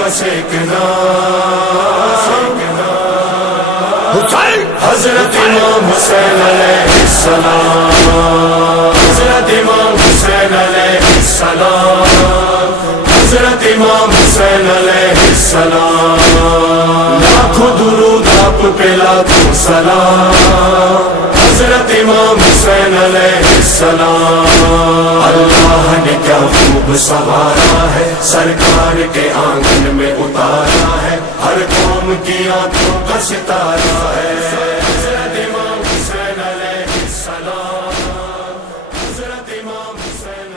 बस एक नाम हुसैन, हजरत इमाम हुसैन अलैहिस्सलाम, हजरत इमाम हुसैन अलैहिस्सलाम, हजरत इमाम हुसैन अलैहिस्सलाम। लाखों दुरूद आप पे लाखों सलाम, हजरत इमाम हुसैन अलैहिस्सलाम। अल्लाह ने क्या खूब संवारा है, सरकार के आंगन में उतारा है, हर कौम की आंखों का सितारा है। हजरत इमाम हुसैन अलैहिस्सलाम, हजरत इमाम हुसैन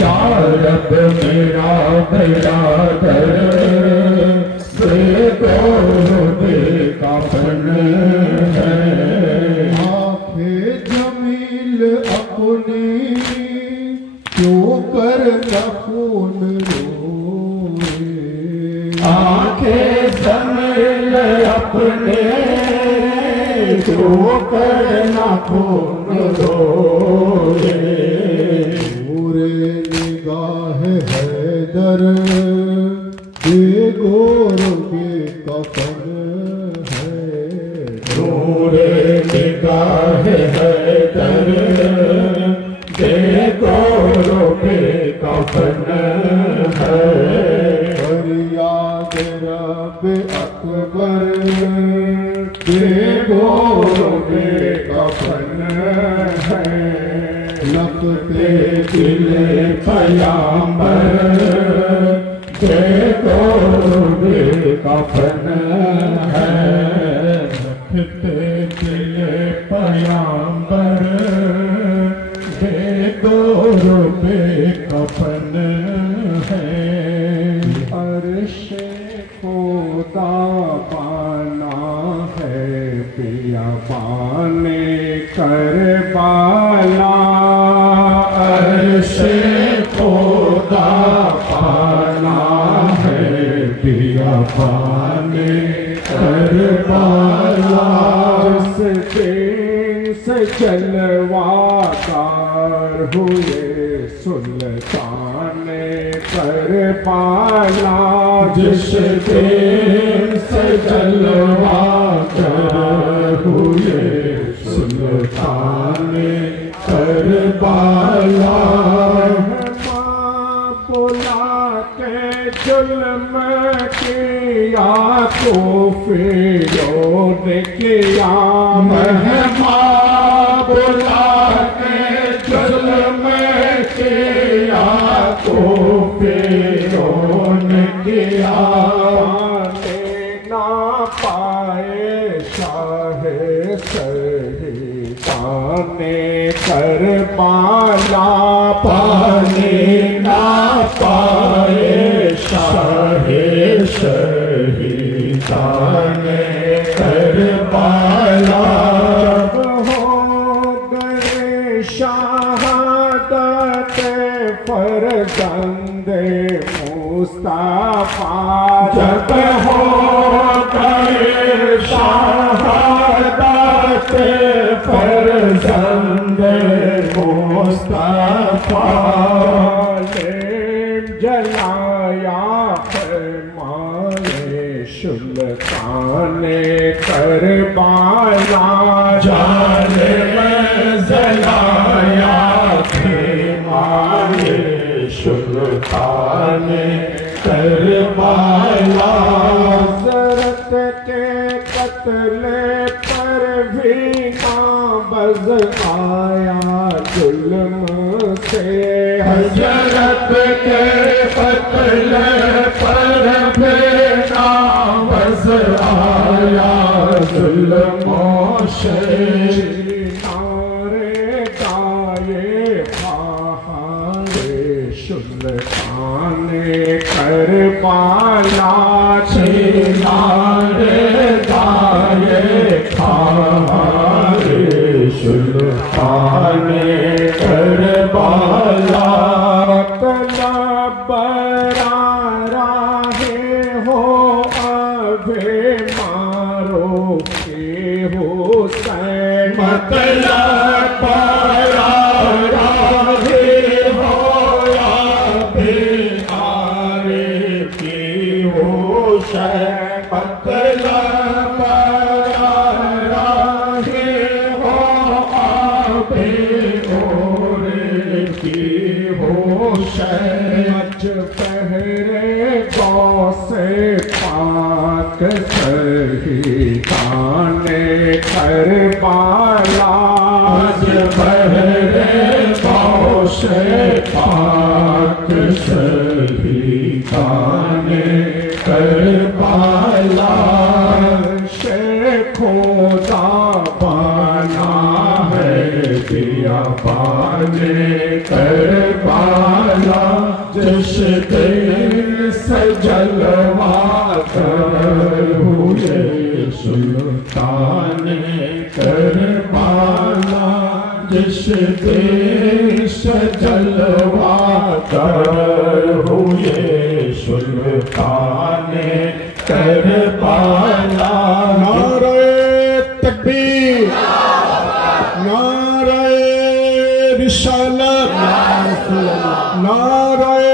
या रब मेरा बेड़ा कर बेगौर बेकफन है। आंखें जमील अपनी क्यों कर खून रोए, आंखें जमील अपने क्यों कर खून रोए। पूरे निगाह हैदर बेगौर बेकफन है। नूरे निगाह हैदर बेगौर बेकफन है। फरियाद रब अकबर बेगौर बेकफन है। लपते दिले पयाम्बर बेगौर बेकफन है। रखते दिले पयाम्बर बेगौर बेकफन है। अर्श खुदा पाना है पियाबाने करबाला। अर्श खुदा पाना है पियाबाने करबाला। जिस दिन से जलवादार हुए सुल्तान करबाला। जिस दिन से जलवा कर हुए सुल्तान करबाला। बुला के जुल्म किया तो फिरों ने किया। मेहमा बुला के जुल्म किया तो फिरों ने किया। पाने ना पाए शाह शहीदाने करबाला। पाने ना पाए शाहे शहीदाने करबाला। हो गए शहादत फरजंदे मुस्तफा। जब हो गए शहादत फरजंदे मुस्तफा। जलाया फरमाए सुल्तान करबाला। जाने में जलाया थे मारे सुल्तान करबाला। हज़रत के कत्ल पर भी नाबज़ आया जुल्म से। हज़रत के कत्ल पर भी नाबज़ आया जुल्मों से। नारे गाये बहारे सुल्तान करबाला। नारे गाये खारे सुल्तान करबाला। मतलब राहे हो अबे मारो के हुसैन। मतलब राहे हो या बेहारे की हुसैन। मतलब राहे हो आबे और की हुसैन। अज पहरे गौ से पाक शहीदाने करबाला। आज पहरे गौ से पाक शहीदाने करबाला। खुदा पाना है पिया पाने करबाला। वाला जिस दिन से जलवा कर हुए सुल्तान करबाला जिस दिन से जलवा कर हुए सुल्तान करबाला। नारे तकबीर, नारे रिसालत, नारे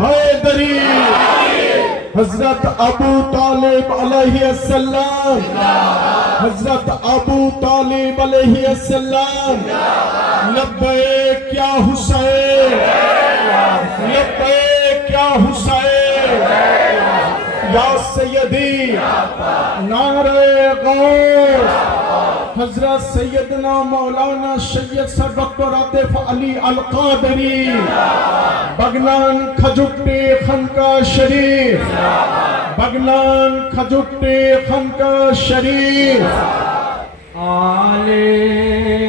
हैदरी। हजरत अबू तालिब अलैहिस्सलाम, हजरत अबू तालिब अलैहिस्सलाम, लब्बैक या हुसैन, लब्बैक या हुसैन, या सैयदी। नारे गौस हजरत सैयदना मौलाना सैयद सर डॉक्टर आतिफ अली अल कादरी, बगनान खजुट्टी खनका शरीफ, बगनान खजुट्टी खनका शरीफ। आले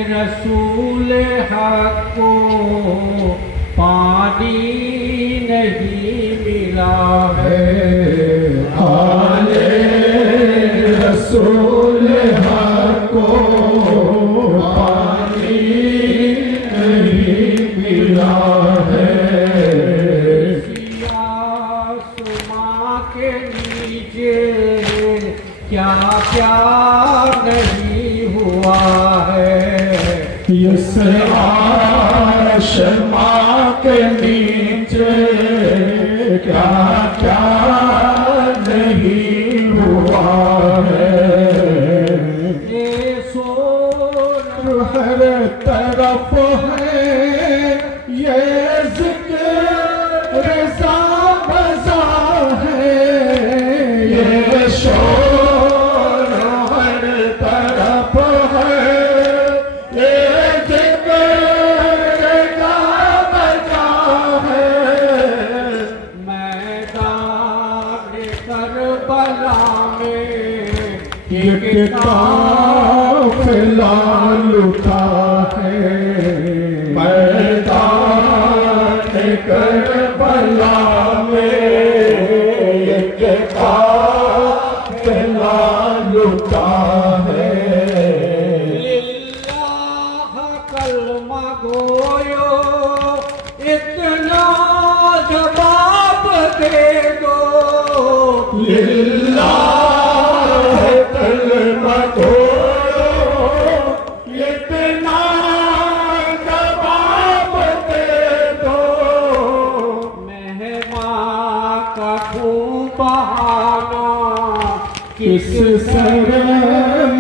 रसूल हक को पानी नहीं मिला है, आले रसूल हक को पानी नहीं मिला है। आसमां के नीचे क्या क्या नहीं हुआ है, इस आसमां के नीचे क्या क्या नहीं हुआ है। ये सोन हर तरफ है ये जिक्र रज़ा बज़ा है, ये शोर हर तरफ है ये जिक्र रज़ा बज़ा है। मैदान करबला में ये काफिला लुटा है, मैदान करबला में एक काफिला लुटा है। लिल्लाह कलमा गोयो इतना जवाब दे दो, लिल्लाह कलमा गोयो इतना जवाब दे दो। मेहमान का खून बहाना किस सर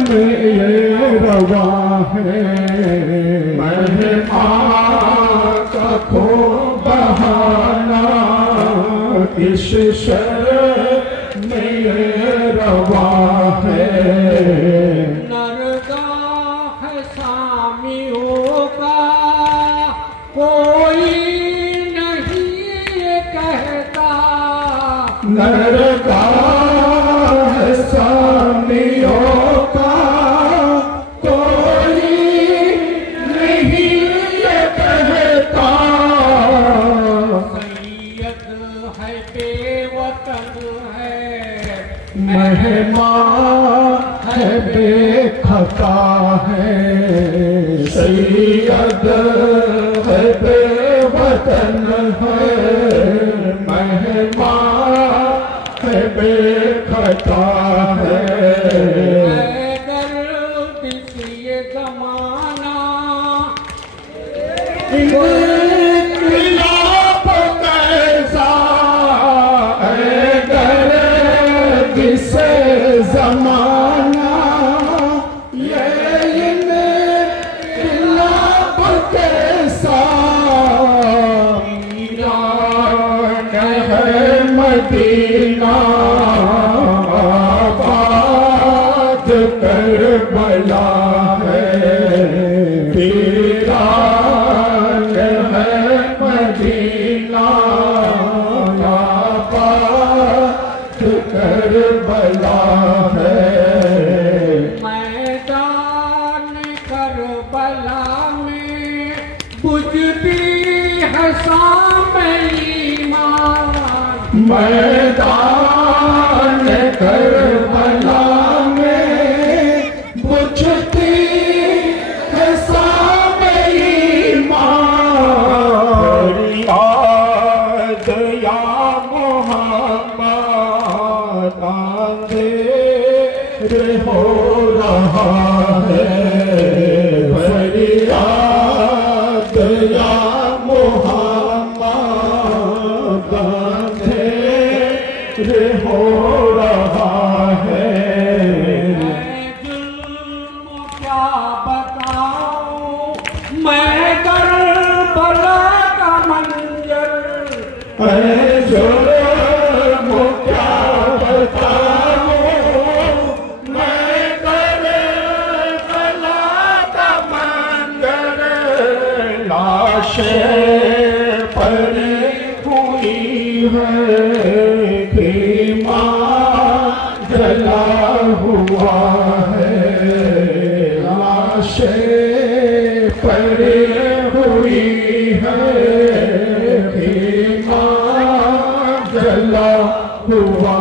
में ये रवा है, मेहमान का खून बहाना किस सर में ये रवा है। नरगाह सामियों का कोई नहीं कहता, नरगाह सामियों का कोई नहीं ये कहता। सैयद है बेवतन है, मेहमान है बेखता है, सैयद है बेवतन है, मेहमान है बेखता है। अगर ये जमाना इनकलाब कैसा अगर किसे जमाना, ये इनकलाब कैसा ईरान है मदीना आबाद करबला है, वीरान है मदीना आबाद करबला है। मैदान करबला में बुझती है है सामईमान। मैदान करबला में बुझती है सामईमान। याद या मोहम्मद अंधेर हो रहा है। फरियाद या मोहम्मद अंधेर हो रहा है। मैं जुल्म क्या बताऊं, मैं करबला का मंजर। जुल्म क्या बताऊं, मैं करबला का मंजर। लाशें पड़ी हुई है, खीमा जला हुआ है। लाशें पड़ी हुई है, खीमा जला हुआ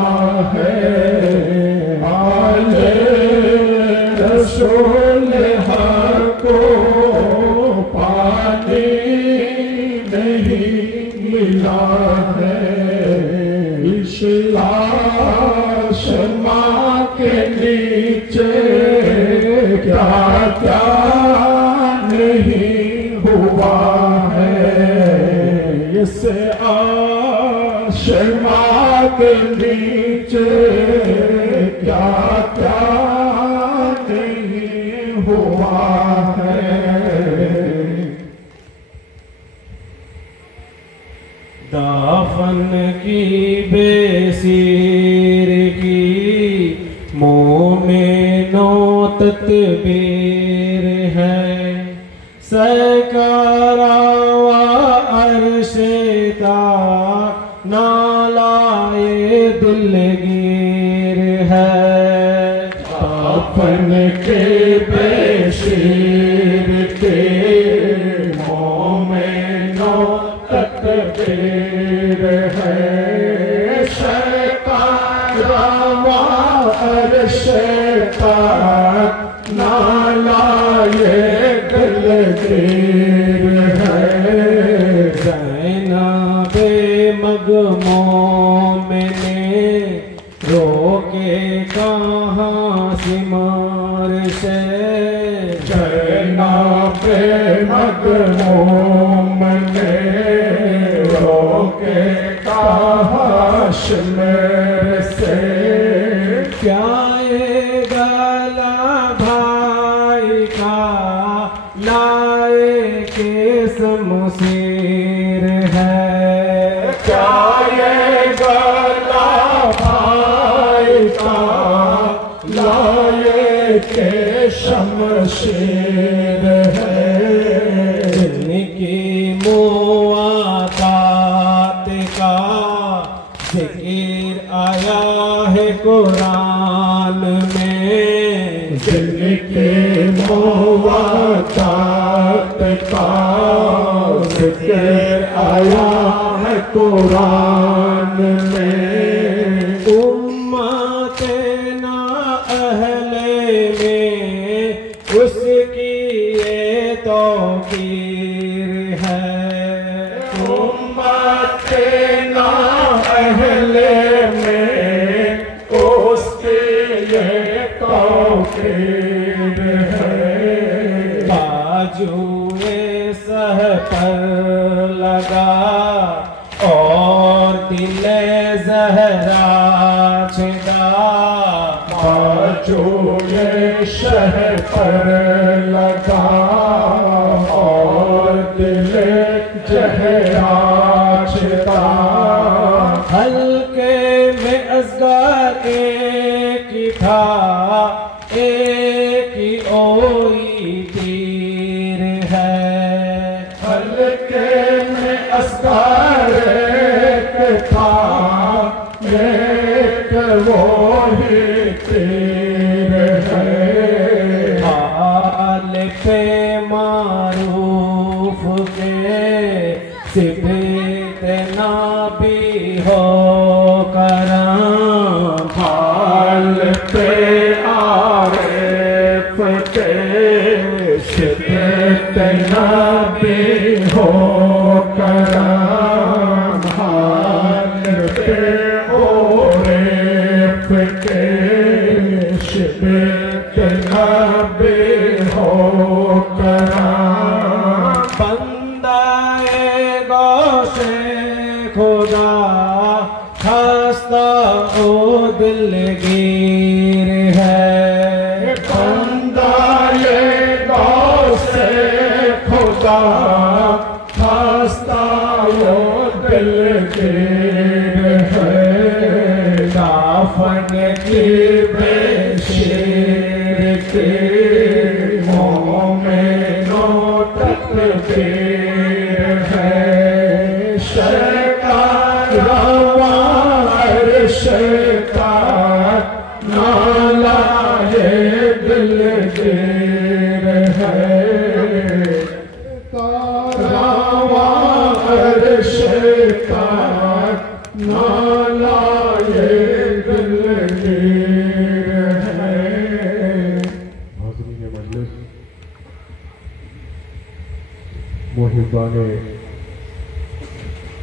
है। आले रसूल को पानी नहीं मिला है। इस लाश माँ के नीचे क्या क्या नहीं हुआ है। इस आशमा के नीचे क्या क्या नहीं हुआ है। दाफन की बेसीर की मोमिनों तदबीर है। सरकारावा अरशेता नालाए दिलगीर है। दाफन के बेशीर के मोमिनों तकदीर है। शैतान शैतान नालाए दिलगीर है। ज़ैनबे मगमूम ने रोके कहाँ सिमार से। जनाबे मगमूम ने रोके काश्मीर से। क्या ये गला भाई का लाए के शमशीर है। क्या ये गला भाई का लाए के शमशीर है। जिनकी मुआतात का जिक्र आया है कुरान में। जिनके मुआतात का जिक्र आया है कुरान में। उम्मते ना अहले में उसकी ये तौकीर है। उम्मते ना अहले में उसकी ये तौकीर है। बाजुए सह पर लगा और दिले ज़हरा छिदा। बाजू ये शहर पर लगा और दिल जहरा छिदा। हल्के में असगर एक ही था, एक ही ओई तीर है। हल्के में असगर एक था, एक वो ही तीर है। हाल पे मारूफ के सिप हो करम हाल पे आरिफ के शिद्दत नबी हो करम हाल पे आरिफ के शिद्दत नबी हो करम बंदाए गौसे खुदा खस्ता ओ दिलगीर है बंदा ये गौसे खुदा खास्ता वो दिलगीर है दाफन की बेशीर की मोमिनो तकदीर है शैतान रवा शैतान नाला ये दिलगीर है रवा शैतान नाला ये दिलगीर है। हाज़रीन मजलिस, मुहिब्बाने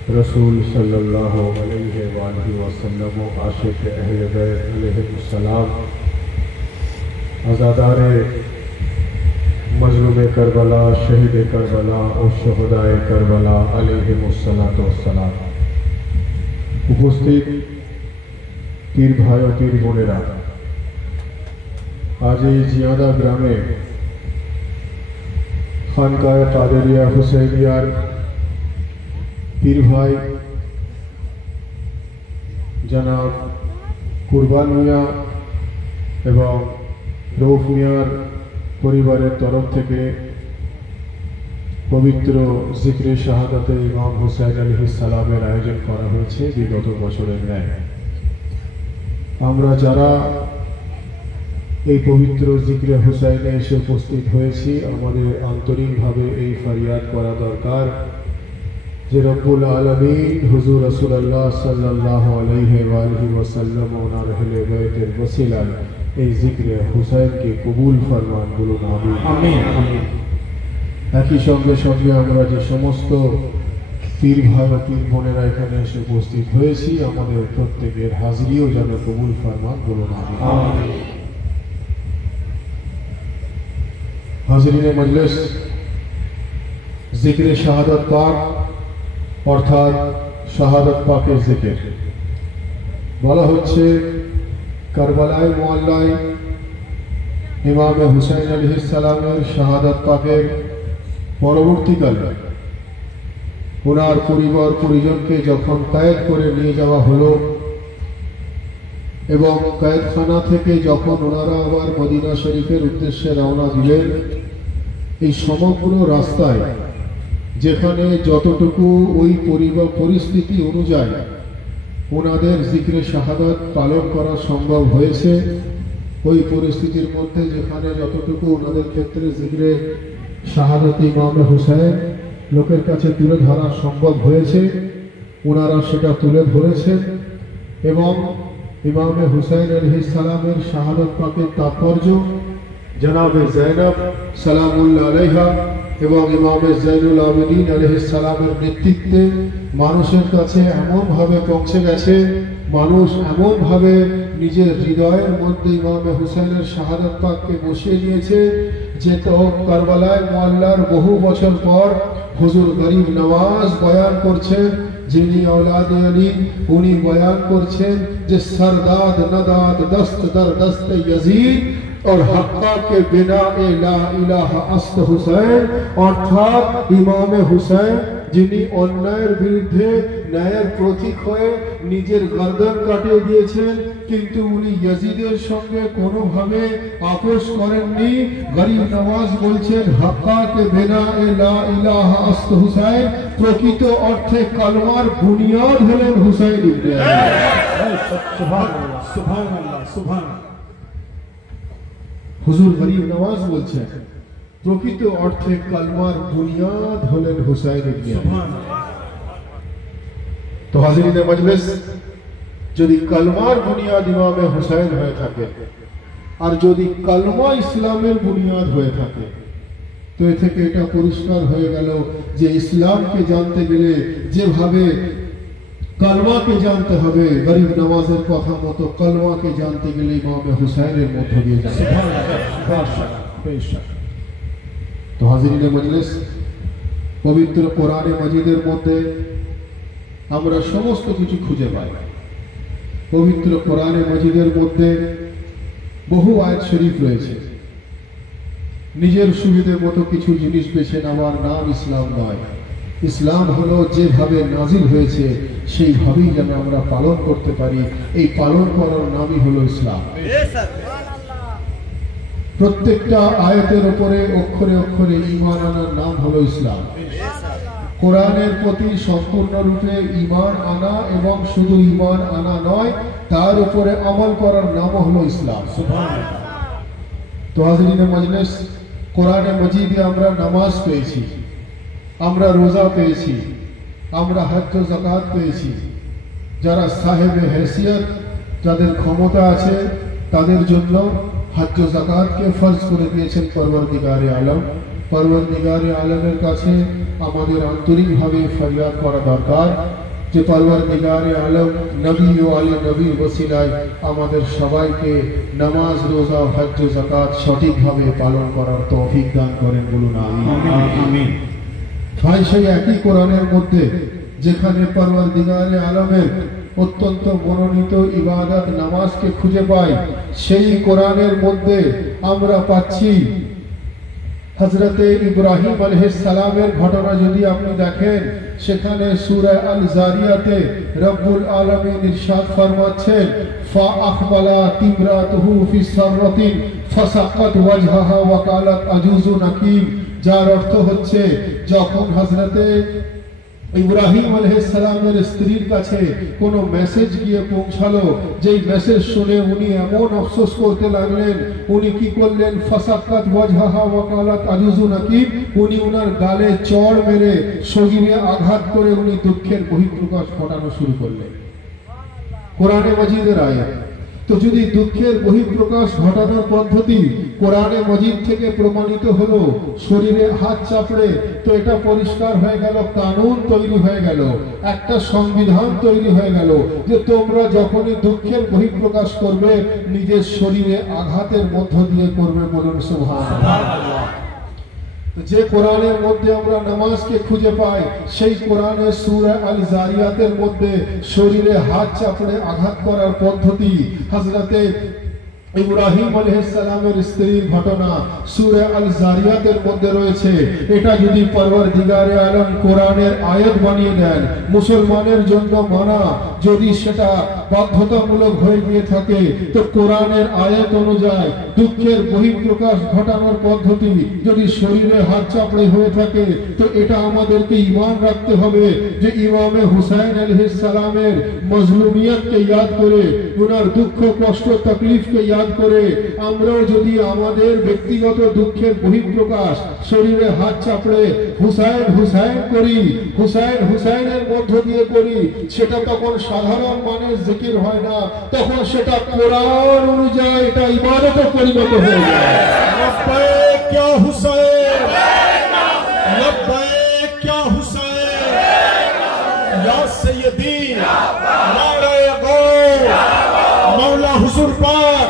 रसूल सल्लल्लाहु अलैहि वसल्लम आशिक़ अहले बैत अलैहिस्सलाम आज़ादारे मज़लूम करबला शहीद करबला और शुहदाए करबला अलैहिमुस्सलातु वस्सलाम उपस्थित पीर भाई और पीर बोनेरा आज এই জিয়াদা গ্রামে খানকায়ে কাদেরিয়া হুসাইনিয়ার পীর ভাই জনাব কুরবান মিয়া এবং রৌফ মিয়ার পরিবারের তরফ থেকে পবিত্র জিকরে শাহাদাতে ইমাম হুসাইন আলাইহিস সালামের আয়োজন করা হয়েছে বিগত বছরের ন্যায়। আমরা যারা এই পবিত্র জিকরে হুসাইনে এসে উপস্থিত হয়েছি আমাদের আন্তরিকভাবে এই ফরিয়াদ করা দরকার যে রব্বুল আলামিন হুজুর রাসূলুল্লাহ সাল্লাল্লাহু আলাইহি ওয়াসাল্লাম ওনার আহলে বাইতের ওসিলায় এই জিকরে হুসাইনকে কবুল ফরমান, বলুন আমিন আমিন আমিন। একই সঙ্গে সঙ্গে আমরা যে সমস্ত পীর ভাই ও পীর বোনেরা এখানে এসে উপস্থিত হয়েছি আমাদের প্রত্যেকের হাজিরিও যেন কবুল ফরমান, বলুন আমিন আমিন। হাজিরিনে মজলিস, জিকরে শাহাদাত পাক অর্থাৎ শাহাদাত পাকের জিকির বলা হচ্ছে কারবালায় মুআল্লায় ইমাম হুসাইন আলাইহিস সালামের শাহাদাত পাকের পরবর্তীকালে ওনার পরিবার পরিজনকে যখন কয়েদ করে নিয়ে যাওয়া হলো এবং কয়েদখানা থেকে যখন ওনারা আবার মদিনা শরীফের উদ্দেশ্যে রওনা দিলেন, এই সমগ্র রাস্তায় যেখানে যতটুকু ওই পরিস্থিতি অনুযায়ী ওনাদের জিকরে শাহাদাত পালন করা সম্ভব হয়েছে, ওই পরিস্থিতির মধ্যে যেখানে যতটুকু ওনাদের ক্ষেত্রে জিকরে শাহাদাত ইমাম হুসাইন লোকের কাছে তুলে ধরা সম্ভব হয়েছে ওনারা সেটা তুলে ধরেছেন এবং ইমামে হুসাইন আলাইহিস সালামের শাহাদাত পাকের তাৎপর্য জনাবে যায়েনব সালামুল্লাহ আলাইহা এবং ইমামে যাইনুল আবেদিন আলাইহিস সালামের নেতৃত্বে মানুষের কাছে এমনভাবে পৌঁছে গেছে, মানুষ এমনভাবে নিজের হৃদয়ের মধ্যে ইমামে হুসাইনের শাহাদাত পাককে বসিয়ে নিয়েছে যে তো কারবালায় মুআল্লার বহু বছর পর হুজুর গরিব নওয়াজ বয়ান করছেন, যিনি औलाद अली উনি বয়ান করছেন যে सरदाद नदाद दस्त दर दस्त यजीद और हक्का के बिना ला इलाहा अस्त हुसैन अर्थात इमाम हुसैन যিনি অন্যায়ের বিরুদ্ধে ন্যায়ের প্রতীক হয়ে নিজের গর্দন কাটিয়ে দিয়েছেন কিন্তু উনি ইয়াজিদের সঙ্গে কোনোভাবে আপোষ করেননি। গরিব নওয়াজ বলছেন হক্কা কে বিনা লা ইলাহা আস্ত হুসাইন, প্রকৃত অর্থে কালমার বুনিয়াদ হলেন হুসাইন ইবনে আলী। সুবহানাল্লাহ সুবহানাল্লাহ সুবহানাল্লাহ। হুজুর গরিব নওয়াজ বলছেন প্রকৃত অর্থে কালমার বুনিয়াদ হলেন হুসাইন ইবনে আলী। তো হাজিরিনে মজলিস, যদি কলমার বুনিয়াদ ইমামে হুসাইন হয়ে থাকে আর যদি কলমা ইসলামের বুনিয়াদ হয়ে থাকে, তো এ থেকে এটা পরিষ্কার হয়ে গেল যে ইসলামকে জানতে গেলে যেভাবে কলমাকে জানতে হবে, গরিব নওয়াজের কথা মতো কলমাকে জানতে গেলে ইমামে হুসাইনের মধ্য দিয়ে যেতে হবে। তো হাজিরিনে মজলিস, পবিত্র কোরআনে মাজিদের মধ্যে আমরা সমস্ত কিছু খুঁজে পাই। পবিত্র কোরআনে মাজিদের মধ্যে বহু আয়াত শরীফ রয়েছে। নিজের সুবিধে মতো কিছু জিনিস বেছে নেওয়ার নাম ইসলাম নয়। ইসলাম হলো যেভাবে নাজিল হয়েছে সেইভাবেই যেন আমরা পালন করতে পারি, এই পালন করার নামই হলো ইসলাম। প্রত্যেকটা আয়াতের উপরে অক্ষরে অক্ষরে ঈমান আনার নাম হলো ইসলাম। কোরআনের প্রতি সম্পূর্ণরূপে ঈমান আনা এবং শুধু ঈমান আনা নয়, তার উপরে আমল করার নাম হলো ইসলাম। তো হাজিরিনে মজলিস, কোরআনে মজিদে আমরা নামাজ পেয়েছি, আমরা রোজা পেয়েছি, আমরা হজ্জ ও যাকাত পেয়েছি। যারা সাহেবে হেসিয়ত, যাদের ক্ষমতা আছে, তাদের জন্য হজ্জ ও যাকাতকে ফরজ করে দিয়েছেন পরওয়ারদিগারে আলম। পরওয়ারদিগারে আলমের কাছে আমাদের আন্তরিকভাবে ফরিয়াদ করা দরকার যে পরওয়ারদিগারে আলম নবী ও আলে নবীর ওসিলায় আমাদের সবাইকে নামাজ, রোজা, হজ্জ ও যাকাত সঠিকভাবে পালন করার তৌফিক দান করেন, বলুন আমিন। ভাই, সেই একই কোরআনের মধ্যে যেখানে পরওয়ারদিগারে আলমের অত্যন্ত মনোনীত ইবাদত নামাজকে খুঁজে পাই, সেই কোরআনের মধ্যে আমরা পাচ্ছি হযরতে ইব্রাহিম আলাইহিস সালামের ঘটনা। যদি আপনি দেখেন, সেখানে সূরা আল জারিয়াতে রব্বুল আলামিন ইরশাদ ফরমাচ্ছেন, ফা আখবালা তিমরাতুহু ফি সাররাতিন ফাসাক্কাত ওয়াজহাহা ওয়া কালাত আজুজুন আকিম, যার অর্থ হচ্ছে যখন হযরতে ইব্রাহিম আলাইহিস সালামের স্ত্রীর কাছে কোন মেসেজ গিয়ে পৌঁছালো, যেই মেসেজ শুনে উনি এমন আফসোস করতে লাগলেন, উনি কি করলেন, ফাসাক্কাত ওয়াজহাহা ওয়া কালাত আজুজুন আকিম, উনি উনার গালে চড় মেরে শরীরে আঘাত করে উনি দুঃখের বহিঃপ্রকাশ ঘটানো শুরু করলেন। কোরআনে মাজিদের আয়াত। তো যদি দুঃখের বহিঃপ্রকাশ ঘটানোর পদ্ধতি কোরআনে মাজিদ থেকে প্রমাণিত হলো, শরীরে হাত চাপড়ে, তো এটা পরিষ্কার হয়ে গেল, কানুন তৈরি হয়ে গেল, একটা সংবিধান তৈরি হয়ে গেল যে তোমরা যখনই দুঃখের বহিঃপ্রকাশ করবে নিজের শরীরে আঘাতের মধ্য দিয়ে করবে, বলুন সুবহানাল্লাহ। যে কোরআনের মধ্যে আমরা নামাজকে খুঁজে পাই, সেই কোরআনের সূরা আল জারিয়াতের মধ্যে শরীরে হাত চাপড়ে আঘাত করার পদ্ধতি, হযরতে ইব্রাহিম আলাইহিস সালামের স্ত্রীর ঘটনা সূরা আল জারিয়াতের মধ্যে রয়েছে। এটা যদি পরওয়ারদিগারে আলম কোরআনের আয়াত বানিয়ে দেন, মুসলমানের জন্য মানা যদি সেটা বাধ্যতামূলক হয়ে গিয়ে থাকে, তো কোরআনের আয়াত অনুযায়ী দুঃখের বহিঃপ্রকাশ ঘটানোর পদ্ধতি যদি শরীরে হাত চাপড়ে হয়ে থাকে, তো এটা আমাদেরকে ঈমান রাখতে হবে যে ইমামে হুসাইন আলাইহিস সালামের মজলুমিয়তকে ইয়াদ করে, ওনার দুঃখ, কষ্ট, তাকলিফকে ইয়াদ করে আমরাও যদি আমাদের ব্যক্তিগত দুঃখের বহিঃপ্রকাশ শরীরে হাত চাপড়ে হুসাইন হুসাইন করি, হুসাইন হুসাইনের মধ্য দিয়ে করি, সেটা তখন সাধারণ মানের জিকির হয় না, তখন সেটা কোরআন অনুযায়ী এটা ইবাদতে পরিণত হয়ে যায়। লব্বাইক ইয়া হুসাইন, লব্বাইক ইয়া হুসাইন, ইয়া সাইয়্যিদি, নারায়ে গৌস, মাওলা হুজুর পাক।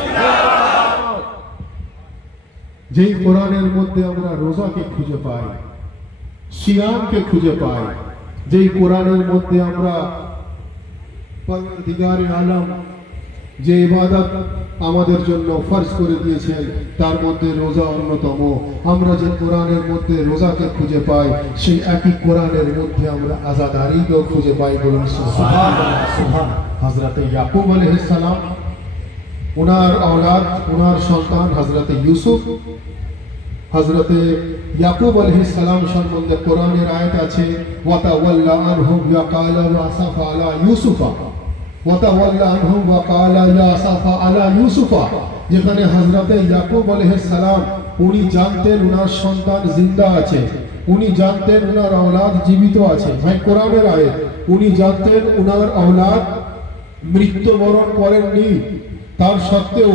যেই কোরআনের মধ্যে আমরা রোজাকে খুঁজে পাই, সিয়ামকে খুঁজে পাই, যেই কোরআনের মধ্যে আমরা পরওয়ারদিগারে আলম যে ইবাদত আমাদের জন্য ফরজ করে দিয়েছেন তার মধ্যে রোজা অন্যতম। আমরা যে কোরআনের মধ্যে রোজাকে খুঁজে পাই, সেই একই কোরআনের মধ্যে আমরা আযাদারিকেও খুঁজে পাই, বলুন সুবহানাল্লাহ। হযরতে ইয়াকুব আলাইহিস সালাম, ওনার औलाद, ওনার সন্তান হযরতে ইউসুফ, হযরতে ইয়াকুব আলাইহিস সালাম সম্বন্ধে কোরআনের আয়াত আছে, ওয়াতাওয়াল্লা আনহুম ওয়া ক্বালা ওয়া আসাফা আলা ইউসুফা, ওয়াতাওয়াল্লা আনহুম ওয়া ক্বালা ইয়া আসাফা আলা ইউসুফা, যেখানে হযরতে ইয়াকুব আলাইহিস সালাম উনি জানতেন ওনার সন্তান জিন্দা আছে, উনি জানতেন উনার औलाद জীবিত আছে, ভাই কোরআনের আয়াত। উনি জানতেন উনার औलाद মৃত্যুবরণ করেননি, তার সত্ত্বেও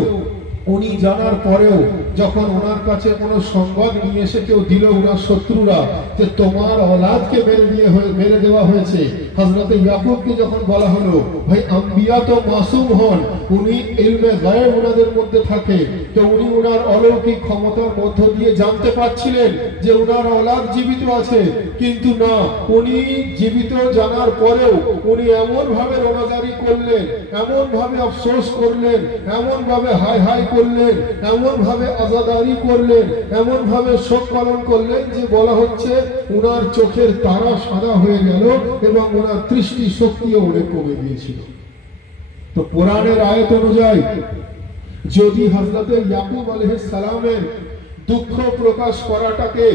উনি জানার পরেও যখন ওনার কাছে কোনো সংবাদ নিয়ে এসে কেউ দিল ওনার শত্রুরা যে তোমার औलादকে মেরে দেওয়া হয়েছে, হযরতে ইয়াকুবকে যখন বলা হলো ভাই আম্বিয়া তো মাসুম হন, উনি ইলমে গায়ব ওনাদের মধ্যে থাকে, তো উনি ওনার অলৌকিক ক্ষমতার মধ্য দিয়ে জানতে পারছিলেন যে ওনার औलाद জীবিত আছে, কিন্তু না, উনি জীবিত জানার পরেও উনি এমন ভাবে রোনাজারি করলেন, এমন ভাবে আফসোস করলেন, এমন ভাবে হাই হাই করলেন, এমন ভাবে আজাদারি করলেন, এমন ভাবে শোক পালন করলেন যে বলা হচ্ছে উনার চোখের তারা সাদা হয়ে গেল এবং ওনার দৃষ্টি শক্তিও অনেক কমে গিয়েছিল। তো কোরআনের আয়াত অনুযায়ী যদি হযরতে ইয়াকুব আলাইহিস সালামের দুঃখ প্রকাশ করাটাকে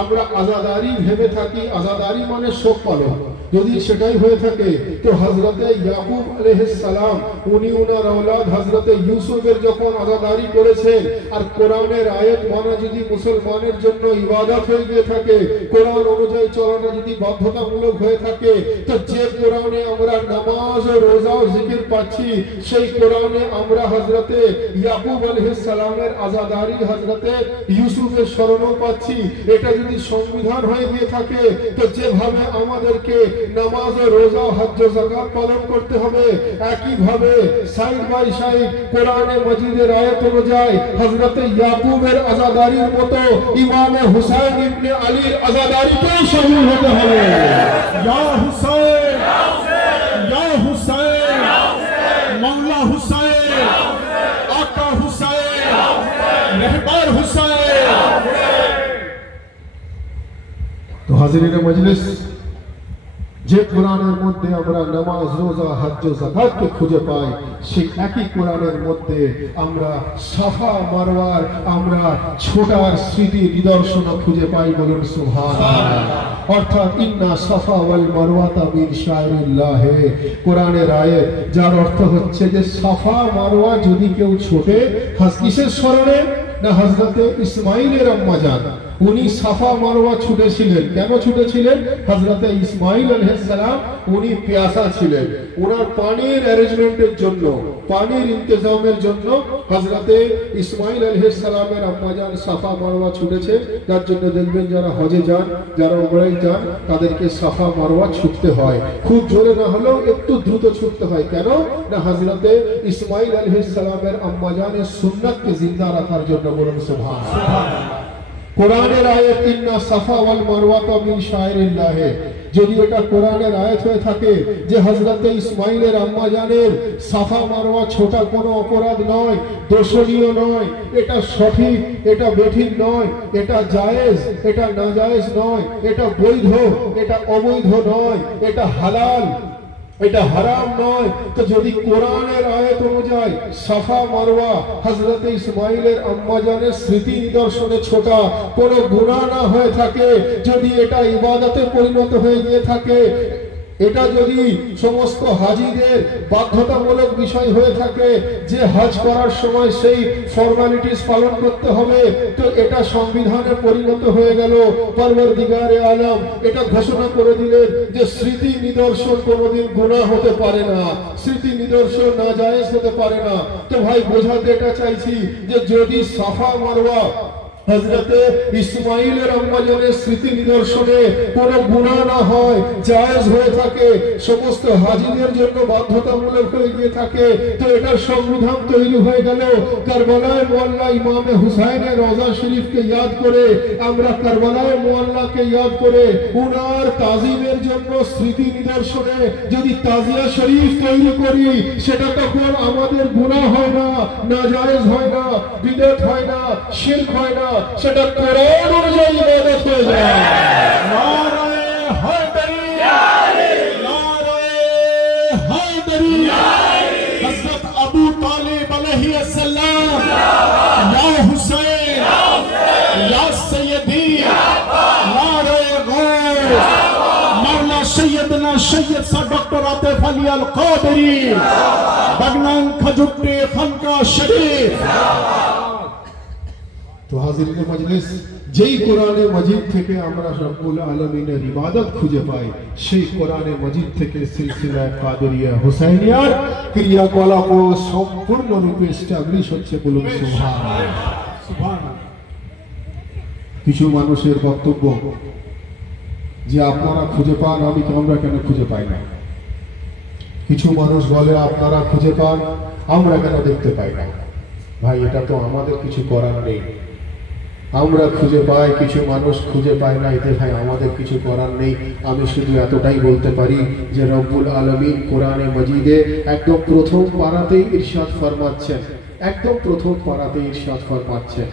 আমরা আজাদারি ভেবে থাকি, আজাদারি মানে শোক পালন, যদি সেটাই হয়ে থাকে তো হযরতে ইয়াকুব আলাইহিস সালাম উনি ওনার औलाद হযরতে ইউসুফের যখন আজাদারি করেছেন, আর কোরআনের আয়াত মানা যদি মুসলমানের জন্য ইবাদত হয়ে গিয়ে থাকে, কোরআন অনুযায়ী চলাটা যদি বাধ্যতামূলক হয়ে থাকে, তো যে কোরআনে আমরা নামাজ ও রোজা ও জিকির পাচ্ছি, সেই কোরআনে আমরা হযরতে ইয়াকুব আলাইহিস সালামের আজাদারি হযরতে ইউসুফের শরণও পাচ্ছি। এটা যদি সংবিধান হয়ে গিয়ে থাকে, তো যেভাবে আমাদেরকে নামাজ ও রোজা হজ ও যাকাত পালন করতে হবে, একই ভাবে সাইড বাই সাইড কোরআনে মাজিদের আয়াত অনুযায়ী হযরতে ইয়াকুবের আজাদারির মতো ইমামে হুসাইন ইবনে আলীর আজাদারিতেও শামিল হতে হবে। या हुसैन, या हुसैन, मौला हुसैन, आका हुसैन, रहबर हुसैन। तो हाजिरीन मजलिस, যে কোরআনের মধ্যে আমরা নামাজ রোজা হজ ও যাকাতকে খুঁজে পাই, সেই একই কোরআনের মধ্যে আমরা সাফা মারওয়ার আমরা ছোটার স্মৃতি নিদর্শন খুঁজে পাই, বলুন সুবহানাল্লাহ। অর্থাৎ ইন্না সাফা ওয়াল মারওয়াতা মিন শায়রিল্লাহ, কোরআনের আয়াত যার অর্থ হচ্ছে যে সাফা মারওয়া যদি কেউ ছোটে, কিসের স্মরণে না হযরতে ইসমাইলের আম্মা জান উনি সাফা মারওয়া ছুটেছিলেন। কেন ছুটেছিলেন? হযরতে ইসমাইল আলাইহিস সালাম উনি পিয়াসা ছিলেন, ওনার পানির অ্যারেঞ্জমেন্টের জন্য, পানির ইন্তজামের জন্য হযরতে ইসমাইল আলাইহিস সালামের আম্মা জান সাফা মারওয়া ছুটেছে। যার জন্য দেখবেন যারা হজে যান, যারা উমরায় যান, তাদেরকে সাফা মারওয়া ছুটতে হয়, খুব জোরে না হলেও একটু দ্রুত ছুটতে হয়। কেন না হযরতে ইসমাইল আলাইহিস সালামের আম্মা জানের সুন্নাতকে জিন্দা রাখার জন্য, বলুন সুবহানাল্লাহ। কোরআনের আয়াত ইন্না সাফা ওয়াল মারওয়াতা মিন শায়রিল্লাহ, যদি এটা কোরআনের আয়াত হয়ে থাকে যে হযরতে ইসমাইলের আম্মা জানের সাফা মারওয়া ছোটা কোনো অপরাধ নয়, দোষণীয় নয়, এটা সঠিক, এটা বেঠিক নয়, এটা জায়েজ, এটা নাজায়েজ নয়, এটা বৈধ, এটা অবৈধ নয়, এটা হালাল, এটা হারাম নয়, তো যদি কোরআনের আয়াত অনুযায়ী সাফা মারওয়া হযরতে ইসমাইলের আম্মা জানের স্মৃতি নিদর্শনে ছোটা কোনো গুনাহ না হয়ে থাকে, যদি এটা ইবাদতে পরিণত হয়ে গিয়ে থাকে, এটা যদি সমস্ত হাজিদের বাধ্যতামূলক বিষয় হয়ে থাকে যে হজ করার সময় সেই ফর্মালিটিস পালন করতে হবে, তো এটা সংবিধানে পরিণত হয়ে গেল। পরওয়ারদিগারে আলম এটা ঘোষণা করে দিলেন যে স্মৃতি নিদর্শন কোনোদিন গুনাহ হতে পারে না, স্মৃতি নিদর্শন নাজায়েজ হতে পারে না। তো ভাই বোঝাতে এটা চাইছি যে যদি সাফা মারওয়া হযরতে ইসমাইলের আম্মা জানের স্মৃতি নিদর্শনে কোনো গুনাহ না হয়, জায়েজ হয়ে থাকে, সমস্ত হাজিদের জন্য বাধ্যতামূলক হয়ে গিয়ে থাকে, তো এটার সংবিধান তৈরি হয়ে গেল। কারবালায় মুআল্লা ইমামে হুসাইনের রওজা শরীফকে ইয়াদ করে, আমরা কারবালায় মুআল্লাকে ইয়াদ করে উনার তাজিমের জন্য স্মৃতি নিদর্শনে যদি তাজিয়া শরীফ তৈরি করি, সেটা তখন আমাদের গুনাহ হয় না, নাজায়েজ হয় না, বিদআত হয় না, শিরক হয় না, সেটা কোরআন অনুযায়ী ইবাদত হয়ে যায়। नारे हैदरी, नारे हैदरी, हज़रत अबू तालिब अलैहिस्सलाम, या हुसैन, या सैयदी, नारे गौस, मौला सैयदना सैयद सा डॉक्टर आतिफ अली अल कादरी, बगनान खजुट्टे खानका शरीफ। তো হাজিরিনে মজলিস, যেই কোরআনে মজিদ থেকে আমরা রব্বুল আলামিনের ইবাদত খুঁজে পাই, সেই কোরআনে মজিদ থেকে সিলসিলা কাদেরিয়া হুসাইনিয়ার ক্রিয়াকলাপ সম্পূর্ণরূপে এস্টাবলিশ হচ্ছে। বলুন সুবহানাল্লাহ। কিছু মানুষের বক্তব্য যে আপনারা খুঁজে পান, আমরা কেন খুঁজে পাই না। কিছু মানুষ বলে আপনারা খুঁজে পান, আমরা কেন দেখতে পাই না। ভাই, এটা তো আমাদের কিছু করার নেই। আমরা খুঁজে পাই, কিছু মানুষ খুঁজে পায় না, এতে ভাই আমাদের কিছু করার নেই। আমি শুধু এতটাই বলতে পারি যে রব্বুল আলামিন কোরআনে মজিদে একদম প্রথম পারাতেই ইরশাদ ফরমাচ্ছেন, একদম প্রথম পারাতেই ইরশাদ ফরমাচ্ছেন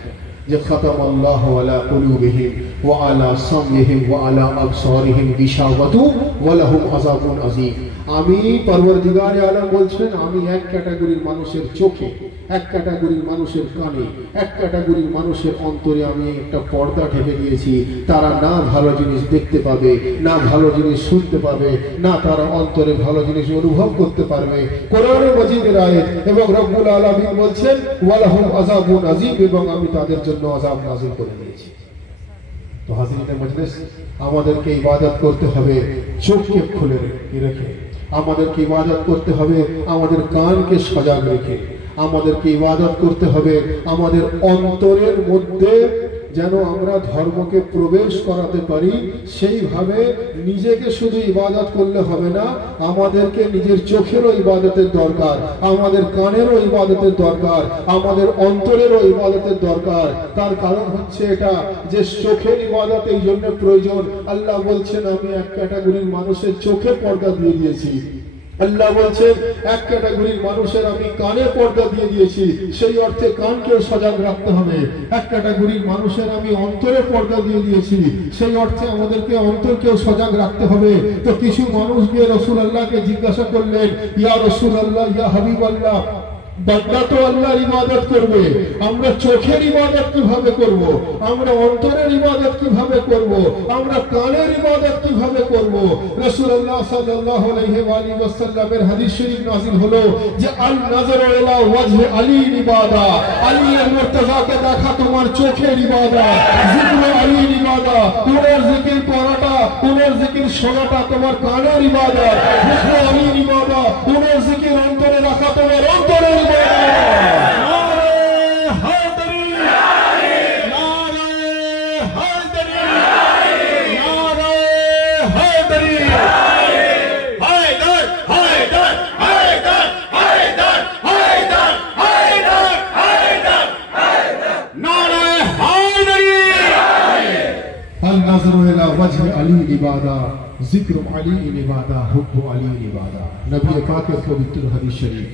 যে খাতামাল্লাহু আলা কুলুবিহিম ওয়া আলা সামইহিম ওয়া আলা আবসারিহিম গিশাওয়াতু ওয়া লাহুম আযাবুন আযীম। আমি পরওয়ারদিগারে আলম বলছেন, আমি এক ক্যাটাগরির মানুষের চোখে, এক ক্যাটাগরির মানুষের কানে, এক ক্যাটাগরির মানুষের অন্তরে আমি একটা পর্দা ঢেকে দিয়েছি। তারা না ভালো জিনিস দেখতে পাবে, না ভালো জিনিস শুনতে পাবে, না তারা অন্তরে ভালো জিনিস অনুভব করতে পারবে। কোরআনে মাজিদের আয়াত এবং রব্বুল আলামিন বলছেন ওয়া লাহুম আযাবুন আযীম, এবং আমি তাদের জন্য আযাব নাযিল করে দিয়েছি। তো হাজিরিনে মজলিস, আমাদেরকে ইবাদত করতে হবে চোখকে খুলে রেখে, আমাদেরকে ইবাদত করতে হবে আমাদের কানকে সজাগ রেখে, আমাদেরকে ইবাদত করতে হবে আমাদের অন্তরের মধ্যে, যেন আমরা ধর্মকে প্রবেশ করাতে পারি। সেইভাবে নিজেকে শুধু ইবাদত করলে হবে না, আমাদেরকে নিজের চোখেরও ইবাদতের দরকার, আমাদের কানেরও ইবাদতের দরকার, আমাদের অন্তরেরও ইবাদতের দরকার। তার কারণ হচ্ছে এটা যে চোখের ইবাদত এই জন্য প্রয়োজন। আল্লাহ বলছেন আমি এক ক্যাটাগরির মানুষের চোখে পর্দা দিয়ে দিয়েছি। আল্লাহ বলছেন এক ক্যাটাগরির মানুষের আমি কানে পর্দা দিয়ে দিয়েছি, সেই অর্থে কানকেও সজাগ রাখতে হবে। এক ক্যাটাগরির মানুষের আমি অন্তরে পর্দা দিয়ে দিয়েছি, সেই অর্থে আমাদেরকে অন্তরকেও সজাগ রাখতে হবে। তো কিছু মানুষ গিয়ে রাসূলুল্লাহকে জিজ্ঞাসা করলেন, ইয়া রাসূলুল্লাহ, ইয়া হাবিবাল্লাহ, বান্দা তো আল্লাহর ইবাদত করবে, আমরা চোখের ইবাদত কিভাবে করব, আমরা অন্তরের ইবাদত কিভাবে করব, আমরা কানের ইবাদত কিভাবে করব? রাসূলুল্লাহ সাল্লাল্লাহু আলাইহি ওয়া সাল্লামের হাদিস শরীফ নাযিল হলো যে আল নাযরু ইলা ওয়াজহি আলী ইবাদা, আলী মুর্তজাকে দেখা তোমার চোখের ইবাদত, জিকরু আলী ইবাদত, তোমার জিকির পড়াটা, তোমার জিকির শোনাটা তোমার কানের ইবাদত, জিকরু আলী ইবাদত, তোমার জিকির অন্তরে রাখা তোমার অন্তরের जिक्र अली इबादा हुब्बु अली इबादा। नबी पाकेर पवित्र हदीस शरीफ,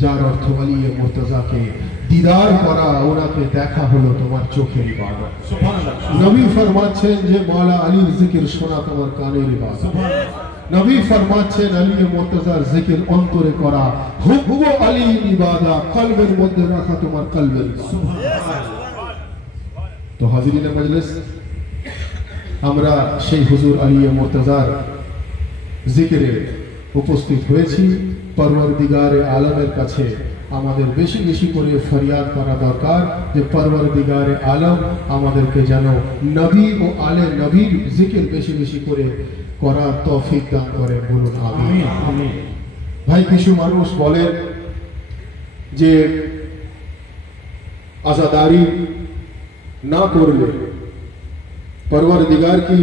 যার অর্থ আলী মুর্তজাকে দিদার করা, ওনাকে দেখা হলো তোমার চোখের ইবাদত। সুবহানাল্লাহ। নবী ফরমাচ্ছেন যে মাওলা আলীর জিকির শোনা তোমার কানের ইবাদত। সুবহানাল্লাহ। নবী ফরমাচ্ছেন আলী মুর্তজার জিকির অন্তরে করা, হুব্বু আলী ইবাদা, কলবের মধ্যে রাখা তোমার কলবের ইবাদত। সুবহানাল্লাহ। তো হাজিরিনে মজলিস, আমরা সেই হুজুর আলী মুর্তজার জিকিরে উপস্থিত হয়েছি। পরওয়ারদিগারে আলমের কাছে আমাদের বেশি বেশি করে ফরিয়াদ করা দরকার যে পরওয়ারদিগারে আলম আমাদেরকে যেন নবী ও আলে নবীর জিকির বেশি বেশি করে করার তৌফিক দান করে। বলুন আমিন। আমিন। ভাই, কিছু মানুষ বলেন যে আজাদারি না করলে পরওয়ারদিগার কি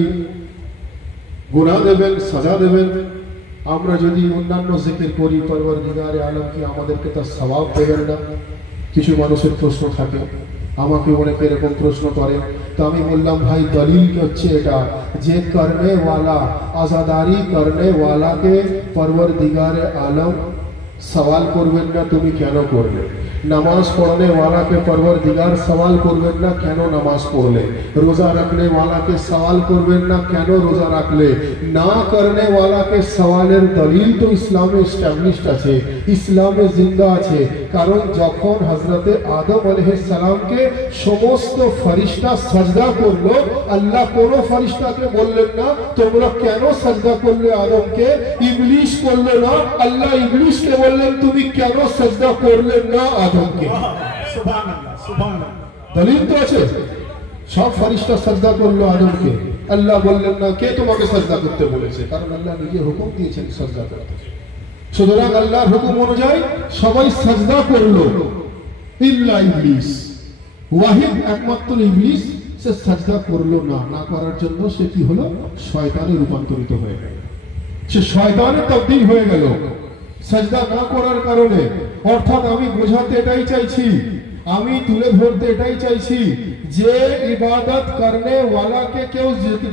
গুনাহ দেবেন, সাজা দেবেন। আমরা যদি অন্যান্য জিকির করি, পরওয়ারদিগারে আলম কি আমাদেরকে তার সওয়াব দেবেন না? কিছু মানুষের প্রশ্ন থাকে, আমাকে অনেকে এরকম প্রশ্ন করে। তো আমি বললাম ভাই, দলিল কি হচ্ছে এটা যে করনে ওয়ালা, আজাদারি করনে ওয়ালাকে পরওয়ারদিগারে আলম সওয়াল করবেন না, তুমি কেন করবে? নামাজ পড়নে ওয়ালাকে পরওয়ারদিগার সওয়াল করবেন না, কেন নামাজ পড়লে? রোজা রাখনে ওয়ালাকে সওয়াল করবেন না, কেন রোজা রাখলে? না করনে ওয়ালাকে সওয়ালের দলিল তো ইসলামে এস্টাবলিশড আছে, ইসলামে জিন্দা আছে। কারণ যখন হযরতে আদম আলাইহিস সালামকে সমস্ত ফেরেশতা সাজদা করলো, আল্লাহ কোন ফেরেশতাকে বললেন না তোমরা কেন সাজদা করলে আদমকে, ইবলিস করলো না, আল্লাহ ইবলিসকে বললেন তুমি কেন সাজদা করলে না আদমকে। সুবহানাল্লাহ, সুবহানাল্লাহ। দলিল তো আছে। সব ফেরেশতা সাজদা করলো আদমকে, আল্লাহ বললেন না কে তোমাকে সাজদা করতে বলেছে, কারণ আল্লাহ নিজে হুকুম দিয়েছেন সাজদা করতে। সুতরাং আল্লাহর হুকুম অনুযায়ী সবাই সাজদা করলো ইল্লা ইবলিস। ওয়াহিদ একমাত্র ইবলিস সে সাজদা করলো না। না করার জন্য সে কি হলো? শয়তানে রূপান্তরিত হয়ে গেল, সে শয়তানে তাবদীল হয়ে গেল সাজদা না করার কারণে। অর্থাৎ আমি বোঝাতে এটাই চাইছি, আমি তুলে ধরতে এটাই চাইছি যে ইবাদত করনে ওয়ালাকে কেউ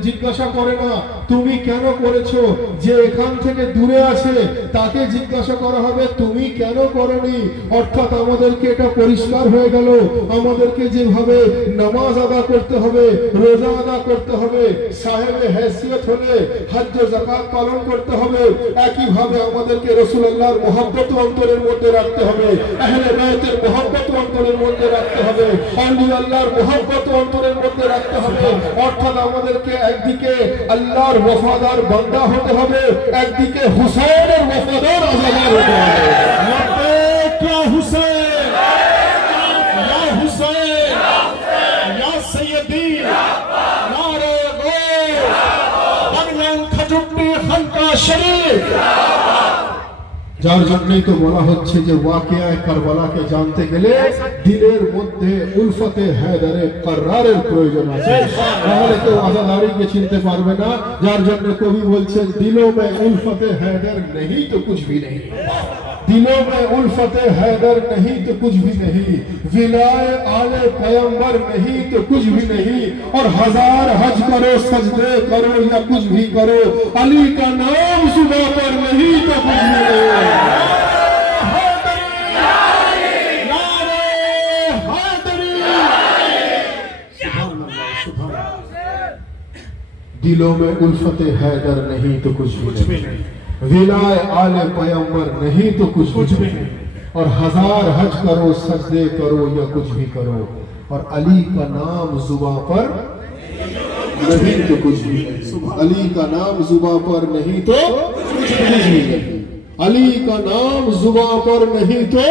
জিজ্ঞাসা করে না তুমি কেন করেছো। যে এখান থেকে দূরে আছে তাকে জিজ্ঞাসা করা হবে তুমি কেন করনি। অর্থাৎ আমাদেরকে এটা পরিষ্কার হয়ে গেল, আমাদেরকে যেভাবে নামাজ আদা করতে হবে, রোজা আদা করতে হবে, সাহেবে হেসিয়ত হলে হজ ও যাকাত পালন করতে হবে, একইভাবে আমাদেরকে রাসূলুল্লাহর মুহাব্বত অন্তরের মধ্যে রাখতে হবে, আহলে বাইতের মুহাব্বত অন্তরের মধ্যে রাখতে হবে, আউলিয়া আল্লাহর মুহাব্বত অন্তরের মধ্যে রাখতে হবে। অর্থাৎ আমাদেরকে একদিকে আল্লাহর ওয়াফাদার বান্দা হতে হবে, একদিকে হুসাইনের ওয়াফাদার আযাদার হতে হবে। लब्बैक या हुसैन, या हुसैन, या सैयदी, नारे गो, बनियान खजुट्टी खनका शरीफ। যার জন্যই তো বলা হচ্ছে যে ওয়াকিয়ায়ে কারবালাকে জানতে গেলে দিলের মধ্যে উলফতে হায়দারে কাররারের প্রয়োজন আছে, তাহলে কেউ আজাদারিকে চিনতে পারবে না। যার জন্য কবি বলছেন দিলো মে উলফতে হায়দার नहीं तो कुछ भी नहीं, दिलों में उल्फते हैदर नहीं तो कुछ भी नहीं, विलाए आले पैगंबर नहीं तो कुछ भी नहीं, और हजार हज करो सजदे करो या कुछ भी करो, अली का नाम जुबां पर नहीं तो कुछ भी नहीं। दिलों में उल्फते हैदर नहीं तो कुछ भी नहीं, विलाए आले पैगंबर नहीं तो कुछ भी नहीं, और हजार हज करो सजदे करो या कुछ भी करो, और अली का नाम जुबां पर नहीं तो कुछ भी नहीं, अली का नाम जुबां पर नहीं तो कुछ भी नहीं, अली का नाम जुबां पर नहीं तो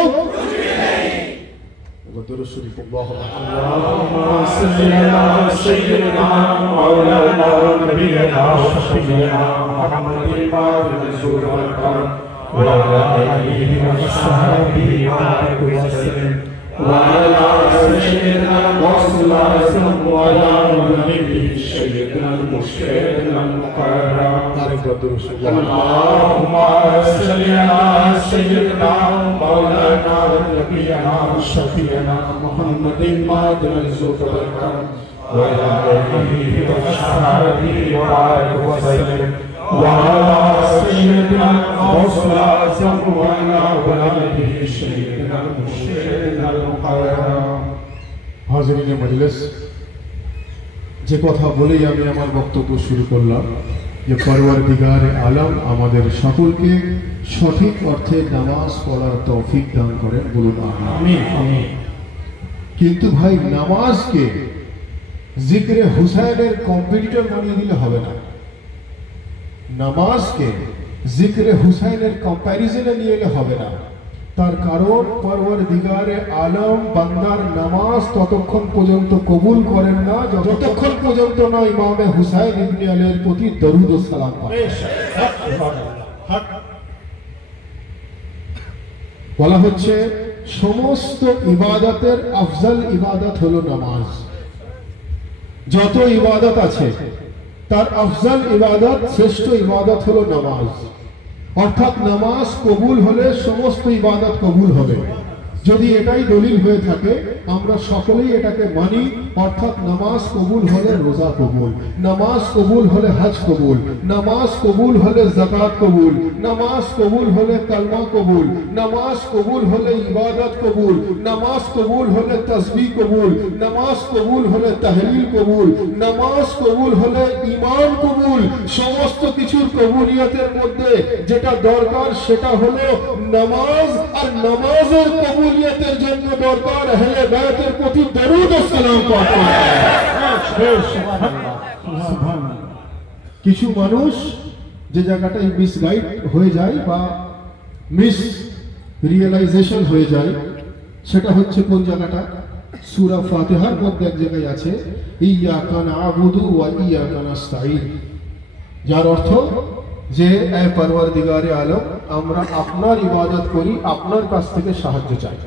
दुरूद शरीफ अल्लाहुम्मा सल्ली अला सय्यिदिना मौलाना नबियना व शफीना मुहम्मदिन रसूल अल्लाह व अला आलिहि व सहाबिहि व सल्लम व अला सय्यिदिना रसूलिल्लाह व अला नबियि सय्यिदिना मुशफिना मुकर्रम अल्लाहुम्मा सल्ली अला सय्यिदिना मौलाना नबियना व शफीना मुहम्मदिन रसूल अल्लाह व अला आलिहि व सहाबिहि व सल्लम व अला सय्यिदिना रसूलिल्लाह व अला आलिहि सय्यिदिना मुशफिना मुकर्रम। हाज़रीन मजलिस, যে কথা বলেই আমি আমার বক্তব্য শুরু করলাম যে পরওয়ারদিগারে আলম আমাদের সকলকে সঠিক অর্থে নামাজ পড়ার তৌফিক দান করেন, বলুন আমিন। কিন্তু ভাই নামাজকে জিকরে হুসাইনের কম্পিটিটর বানিয়ে দিলে হবে না, নামাজকে জিকরে হুসাইনের কম্প্যারিজনে নিয়ে এলে হবে না। তার কারণ পরওয়ারদিগারে আলম বান্দার নামাজ ততক্ষণ পর্যন্ত কবুল করেন না যতক্ষণ পর্যন্ত না ইমামে হুসাইন ইবনে আলীর প্রতি দরুদ ও সালাম পায়। বলা হচ্ছে সমস্ত ইবাদতের আফজল ইবাদত হলো নামাজ। যত ইবাদত আছে তার আফজল ইবাদত, শ্রেষ্ঠ ইবাদত হলো নামাজ। অর্থাৎ নামাজ কবুল হলে সমস্ত ইবাদত কবুল হবে। যদি এটাই দলিল হয়ে থাকে আমরা সকলেই এটাকে মানি। অর্থাৎ নামাজ কবুল হলে রোজা কবুল, নামাজ কবুল হলে হজ কবুল, নামাজ কবুল হলে যাকাত কবুল, নামাজ কবুল হলে কালমা কবুল, নামাজ কবুল হলে ইবাদত কবুল, নামাজ কবুল হলে তাসবিহ কবুল, নামাজ কবুল হলে তাহলিল কবুল, নামাজ কবুল হলে ঈমান কবুল। সমস্ত কিছুর কবুলিয়তের মধ্যে যেটা দরকার সেটা হলো নামাজ, আর নামাজের কবুলিয়তের জন্য দরকার আহলে বাইতের প্রতি দরুদ ও সালাম পাঠ। কিছু মানুষ যে জায়গাটায় মিসগাইড হয়ে যায় বা মিস রিয়েলাইজেশন হয়ে যায় সেটা হচ্ছে কোন জায়গাটা, সূরা ফাতিহার মধ্যে এক জায়গায় আছে ইয়াকা না'বুদু ওয়া ইয়াকা নাস্তাঈন, যার অর্থ যে এ পরওয়ারদিগারে আলম, আমরা আপনার ইবাদত করি, আপনার কাছ থেকে সাহায্য চাই।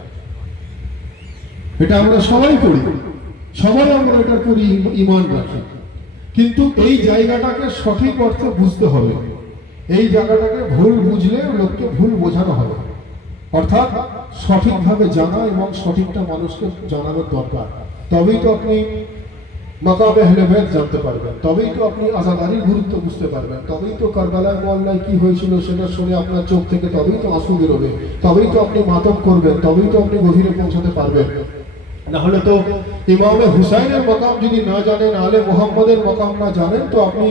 এটা আমরা সবাই করি, সবাই আমরা এটার করি, ঈমান রাখি, কিন্তু এই জায়গাটাকে সঠিক অর্থে বুঝতে হবে। এই জায়গাটাকে ভুল বুঝলে লোককে ভুল বোঝানো হবে, অর্থাৎ সঠিকভাবে জানা এবং সঠিকটা মানুষকে জানানোর দরকার। তবেই তো আপনি মাকামে আহলে বাইত জানতে পারবেন, তবেই তো আপনি আযাদারির গুরুত্ব বুঝতে পারবেন, তবেই তো কারবালায় মহল্লায় কি হয়েছিল সেটা শুনে আপনার চোখ থেকে তবেই তো আঁসু বেরোবে, তবেই তো আপনি মাতম করবেন, তবেই তো আপনি গভীরে পৌঁছাতে পারবেন। না হলে তো ইমামে হুসাইনের মাকাম যদি না জানেন, আলে মুহাম্মদের মাকাম না জানেন, তো আপনি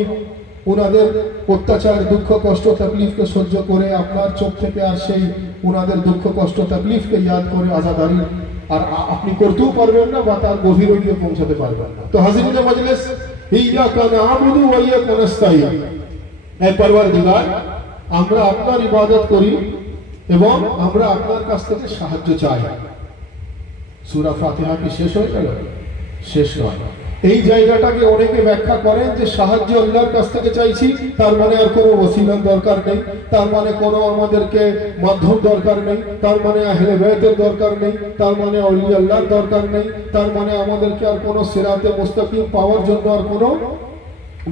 ওনাদের অত্যাচার, দুঃখ, কষ্ট, তাকলিফকে সহ্য করে আপনার চোখ থেকে আর সেই ওনাদের দুঃখ, কষ্ট, তাকলিফকে ইয়াদ করে আযাদারি আর আপনি করতেও পারবেন না বা তার গভীরে গিয়ে পৌঁছাতে পারবেন না। তো হাজিরিনে মজলিস, ইয়াকা না'বুদু ওয়া ইয়াকা নাস্তাঈন, হে পরওয়ারদিগার, আমরা আপনার ইবাদত করি এবং আমরা আপনার কাছ থেকে সাহায্য চাই। সূরা ফাতিহা কি শেষ হয়ে গেল? শেষ নয়। এই জায়গাটাকে অনেকে ব্যাখ্যা করেন যে সাহায্য আল্লাহর কাছ থেকে চাইছি, তার মানে আর কোনো ওসিলার দরকার নেই, তার মানে কোনো আমাদেরকে মাধ্যম দরকার নেই, তার মানে আহলে বাইতের দরকার নেই, তার মানে আউলিয়া আল্লাহর দরকার নেই, তার মানে আমাদেরকে আর কোনো সিরাতে মুস্তাকিম পাওয়ার জন্য আর কোনো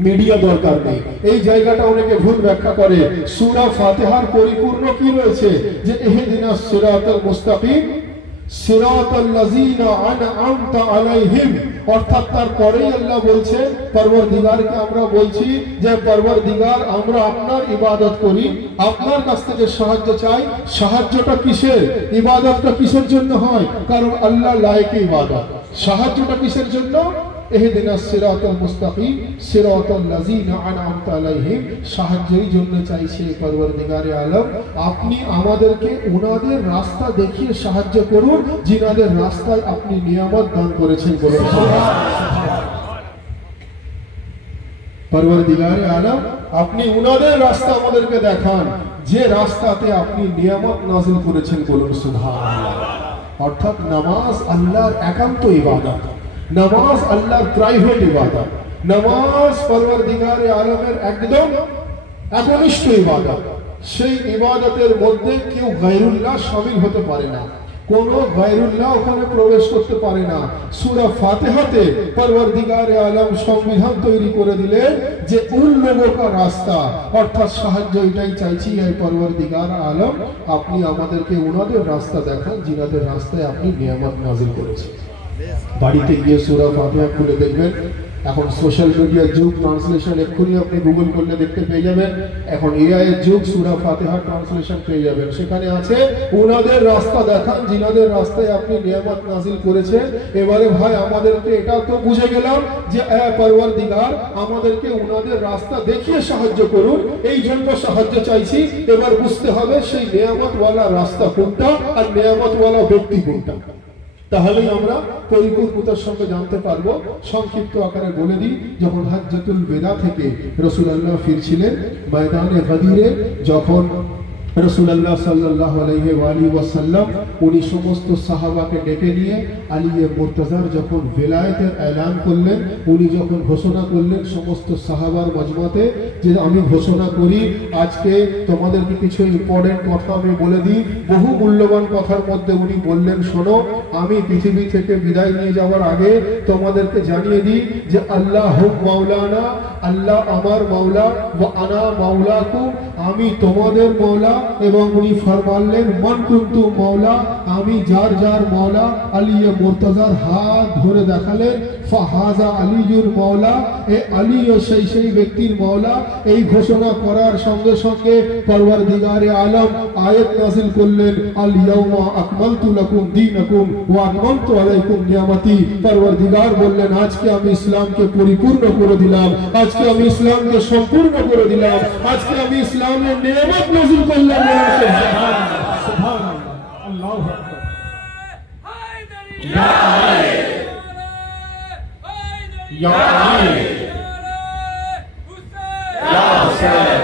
মিডিয়া দরকার নেই। এই জায়গাটা অনেকে ভুল ব্যাখ্যা করে। সূরা ফাতিহার পরিপূর্ণ কি রয়েছে যে ইহদিনাস সিরাতাল মুস্তাকিম সিরাতাল্লাযীনা আন'আমতা আলাইহিম, অর্থাৎ তারপরেই আল্লাহ বলছে পরওয়ারদিগারকে আমরা বলছি যে পরওয়ারদিগার, আমরা আপনার ইবাদত করি, আপনার কাছ থেকে সাহায্য চাই। সাহায্যটা কিসের? ইবাদতটা কিসের জন্য হয়? কারণ আল্লাহ লায়েক ইবাদত। সাহায্যটা কিসের জন্য? ইহদিনাস সিরাতাল মুস্তাকিম সিরাতাল্লাযীনা আন'আমতা আলাইহিম, সাহায্যের জন্য চাইছে পরওয়ারদিগারে আলম, আপনি আমাদেরকে ওনাদের রাস্তা দেখিয়ে সাহায্য করুন যিনাদের রাস্তায় আপনি নিয়ামত দান করেছেন। বলে পরওয়ারদিগারে আলম, আপনি ওনাদের রাস্তা আমাদেরকে দেখান যে রাস্তাতে আপনি নিয়ামত নাযিল করেছেন। বলুন সুবহানাল্লাহ। অর্থাৎ নামাজ আল্লাহর একান্ত ইবাদত, নামাজ আল্লাহর প্রাইভেট ইবাদত, নামাজ পরওয়ারদিগারে আলমের একদম একনিষ্ঠ ইবাদত। সেই ইবাদতের মধ্যে কেউ গায়রুল্লাহ শামিল হতে পারে না, কোন গায়রুল্লাহ ওখানে প্রবেশ করতে পারে না। সূরা ফাতিহাতে পরওয়ারদিগারে আলম সংবিধান তৈরি করে দিলেন যে উন লোগোं का রাস্তা, অর্থাৎ সাহায্য এটাই চাইছি এই পরওয়ারদিগার আলম, আপনি আমাদেরকে ওনাদের রাস্তা দেখান যিনাদের রাস্তায় আপনি নিয়ামত নাযিল করেছেন। বাড়িতে গিয়ে সূরা ফাতিহা খুলে দেখবেন। এখন সোশ্যাল মিডিয়ার যুগ, ট্রান্সলেশন এক্ষুনি আপনি গুগল করলে দেখতে পেয়ে যাবেন। এখন এআই এর যুগ, সূরা ফাতিহা ট্রান্সলেশন পেয়ে যাবেন। সেখানে আছে ওনাদের রাস্তা দেখান যিনাদের রাস্তায় আপনি নিয়ামত নাযিল করেছেন। এবারে ভাই আমাদেরকে এটা তো বুঝে গেলাম যে পরওয়ারদিগার আমাদেরকে ওনাদের রাস্তা দেখিয়ে সাহায্য করুন, এই জন্য সাহায্য চাইছি। এবার বুঝতে হবে সেই নিয়ামতওয়ালা রাস্তা কোনটা আর নিয়ামতওয়ালা ব্যক্তি কোনটা, তাহলেই আমরা পরিপূর্ণতার সঙ্গে জানতে পারবো। সংক্ষিপ্ত আকারে বলে দিই, যখন হাজ্জাতুল বেদা থেকে রাসূলুল্লাহ ফিরছিলেন ময়দানে গদিরে, যখন রাসূলুল্লাহ সাল্লাল্লাহু আলাইহি ওয়া আলিহি ওয়াসাল্লাম উনি সমস্ত সাহাবাকে ডেকে নিয়ে আলী মুর্তজার যখন বেলায়েতের এলান করলেন, উনি যখন ঘোষণা করলেন সমস্ত সাহাবার মজমাতে যে আমি ঘোষণা করি আজকে তোমাদেরকে কিছু ইম্পর্টেন্ট কথা আমি বলে দিই। বহু মূল্যবান কথার মধ্যে উনি বললেন, শোনো, আমি পৃথিবী থেকে বিদায় নিয়ে যাওয়ার আগে তোমাদেরকে জানিয়ে দিই যে আল্লাহ মাওলানা, আল্লাহ আমার মাওলা, ওয়া আনা মাওলাকুম, আমি তোমাদের মাওলা। এবং উনি ফরমালেন মান কুনতু মাওলা, আমি যার যার মাওলা। আলী মুর্তজার হাত ধরে দেখালেন ফাহাজা আলীজুর মাওলা, এ আলী ও সেই ব্যক্তির মাওলা। এই ঘোষণা করার সঙ্গে সঙ্গে পরওয়ারদিগারে আলম আয়াত নাযিল করলেন আল ইয়াউমা আকমালতু লাকুম দীনাকুম ওয়া আতমামতু আলাইকুম নিয়ামতি। পরওয়ারদিগার বললেন আজকে আমি ইসলামকে পরিপূর্ণ করে দিলাম, আজকে আমি ইসলামকে সম্পূর্ণ করে দিলাম, আজকে আমি ইসলামের নিয়ামত নাযিল করলাম। সুবহানাল্লাহ, সুবহানাল্লাহ, আল্লাহু আকবার। ইয়া আলী, ইয়া আলী, ইয়া হুসাইন।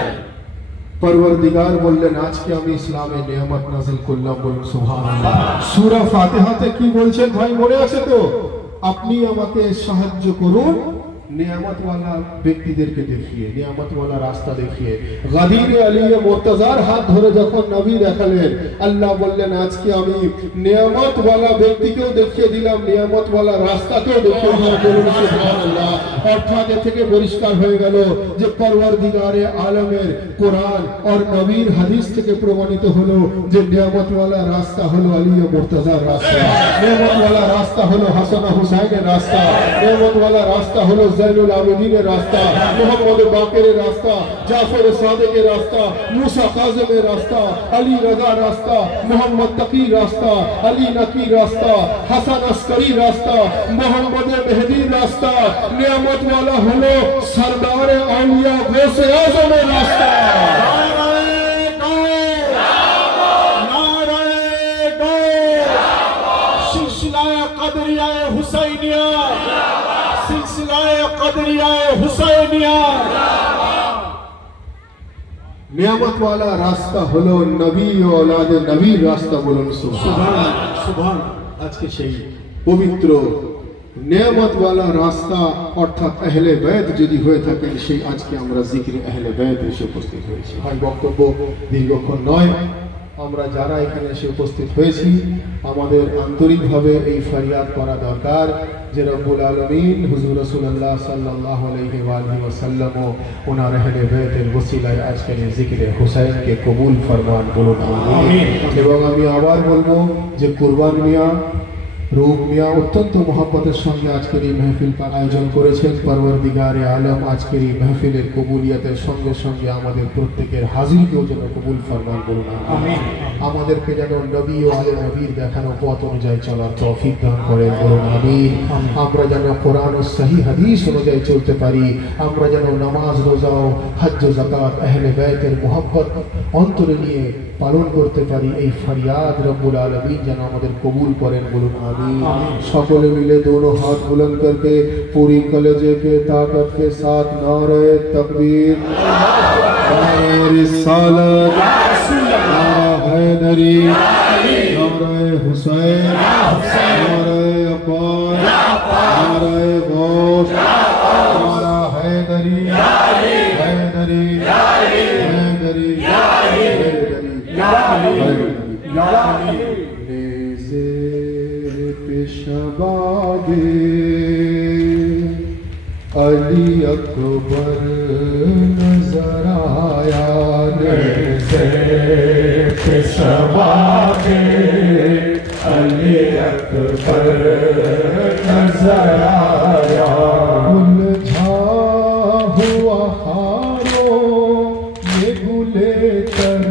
পরওয়ারদিগার বললেন আজকে আমি ইসলামে নিয়ামত নাযিল করলাম, বলুন সুবহানাল্লাহ। সূরা ফাতিহাতে কি বলছেন ভাই মনে আছে তো? আপনি আমাকে সাহায্য করুন নিয়ামতওয়ালা ব্যক্তিদেরকে দেখিয়ে, নিয়ামতওয়ালা রাস্তা দেখিয়ে। গাদির আলিয়ে মুর্তজার হাত ধরে যখন নবী দেখালেন, আল্লাহ বললেন আজকে আমি নিয়ামতওয়ালা ব্যক্তিকেও দেখিয়ে দিলাম, নিয়ামতওয়ালা রাস্তাকেও দেখিয়ে দিলাম, বলুন সুবহানাল্লাহ। অর্থাৎ এ থেকে পরিষ্কার হয়ে গেল যে পরওয়ারদিগারে আলমের কোরআন আর নবীর হাদিস থেকে প্রমাণিত হলো যে নিয়ামতওয়ালা রাস্তা হলো আলিয়ে মুর্তজার রাস্তা, নিয়ামতওয়ালা রাস্তা হলো হাসান হুসাইনের রাস্তা, নিয়ামতওয়ালা রাস্তা হলো ज़ैनुल आबिदीনের রাস্তা, মোহাম্মদ বাকেরের রাস্তা, জাফর সাদেকের রাস্তা, মুসা কাযিমের রাস্তা, আলী রাজা রাস্তা, মোহাম্মদ তাকির রাস্তা, আলী নাকির রাস্তা, হাসান আসকারির রাস্তা, মোহাম্মদ মেহেদির রাস্তা। নিয়ামত ওয়ালা হলো সরদার আউলিয়া গৌসে আজমের রাস্তা। सिलसिला कदरिया हुसैनिया, सिलसिला कदरिया हुसैनिया। नियामत वाला रास्ता হলো নবী ও औलादे নবীর রাস্তা, বলুন সুবহান সুবহান। আজকে সেই পবিত্র নিয়ামত वाला রাস্তা অর্থাৎ আহলে বাইত যদি হয়ে থাকেন, সেই আজকে আমরা জিকিরে আহলে বাইত এসে উপস্থিত হয়েছি। ভাই বক্তব্য দীর্ঘক্ষণ নয়, আমরা যারা এখানে এসে উপস্থিত হয়েছি আমাদের আন্তরিকভাবে এই ফরিয়াদ করা দরকার যে রব্বুল আলামিন হুজুর রাসূলুল্লাহ সাল্লাল্লাহু আলাইহি ওয়াসাল্লাম ওনার আহলে বাইতের ওসিলায় আজকের এই জিকিরে হুসাইনকে কবুল ফরমান, বলুন আমিন। এবং আমি আবার বলবো যে কুরবান মিয়া, রূপ মিয়া অত্যন্ত মহব্বতের সঙ্গে আজকের এই মেহফিল আয়োজন করেছেন। পরওয়ারদিগারে আলম আজকের এই মেহফিলের কবুলিয়াতের সঙ্গে সঙ্গে আমাদের প্রত্যেকের হাজিরকেও যেন কবুল ফরমান, বলুন আমিন। আমাদেরকে যেন নবী ও আলে নবীর দেখানো পথ অনুযায়ী চলার তৌফিক দান করেন, বলুন আমিন। আমরা যেন কোরআন ও সহিহ হাদিস অনুযায়ী চলতে পারি, আমরা যেন নামাজ রোজা ও হজ্জ যাকাত আহলে বাইতের মহব্বত অন্তরে নিয়ে পালন করতে পারি, এই ফরিয়াদ রব্বুল আলামিন যেন আমাদের কবুল করেন, বলুন आमीन। সকলে মিলে दोनों हाथ बुलंद करके पूरी कलेजे के ताकत के साथ नारे तकबीर, नारे रिसालत, नारा हैदरी, नारे हुसैन, नारे अक़ार, नारे गौस, नारा हैदरी, हैदरी, हैदरी, हैदरी। शबाबे अली अकबर नजर आया, शबाबे अली अकबर नजर आया। उलझा हुआ हारों में गुले तर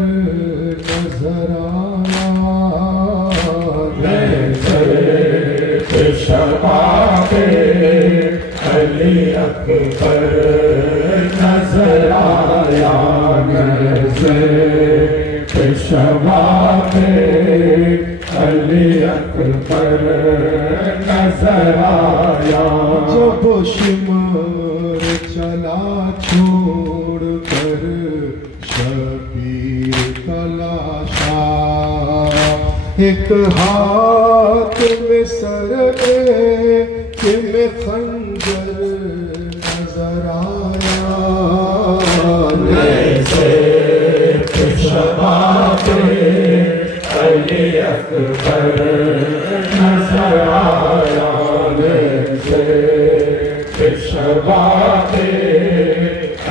नजर आया, शबाबे अली अकबर नजर आया। शबाबे अली अकबर नजर आया। जब शिमर चला छोड़ कर शबीर तलाशा, एक हाथ में सर के में खंजर नजर आया। शबाबे अली अकबर नजर आया। शबाबे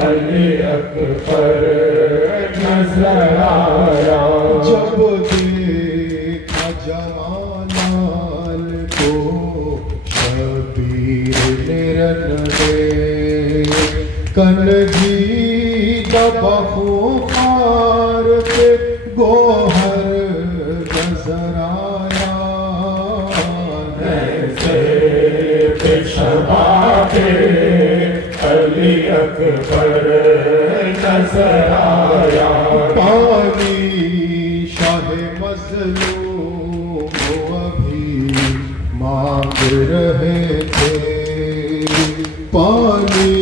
अली अकबर नजर आया। जब देखा जमालाल को शबीर निरन दे, कनजी बखुखार पे गोहर नजर आया। शबाबे अली अकबर नजर आया। पानी शाह मजलूम अभी मांग रहे थे, पानी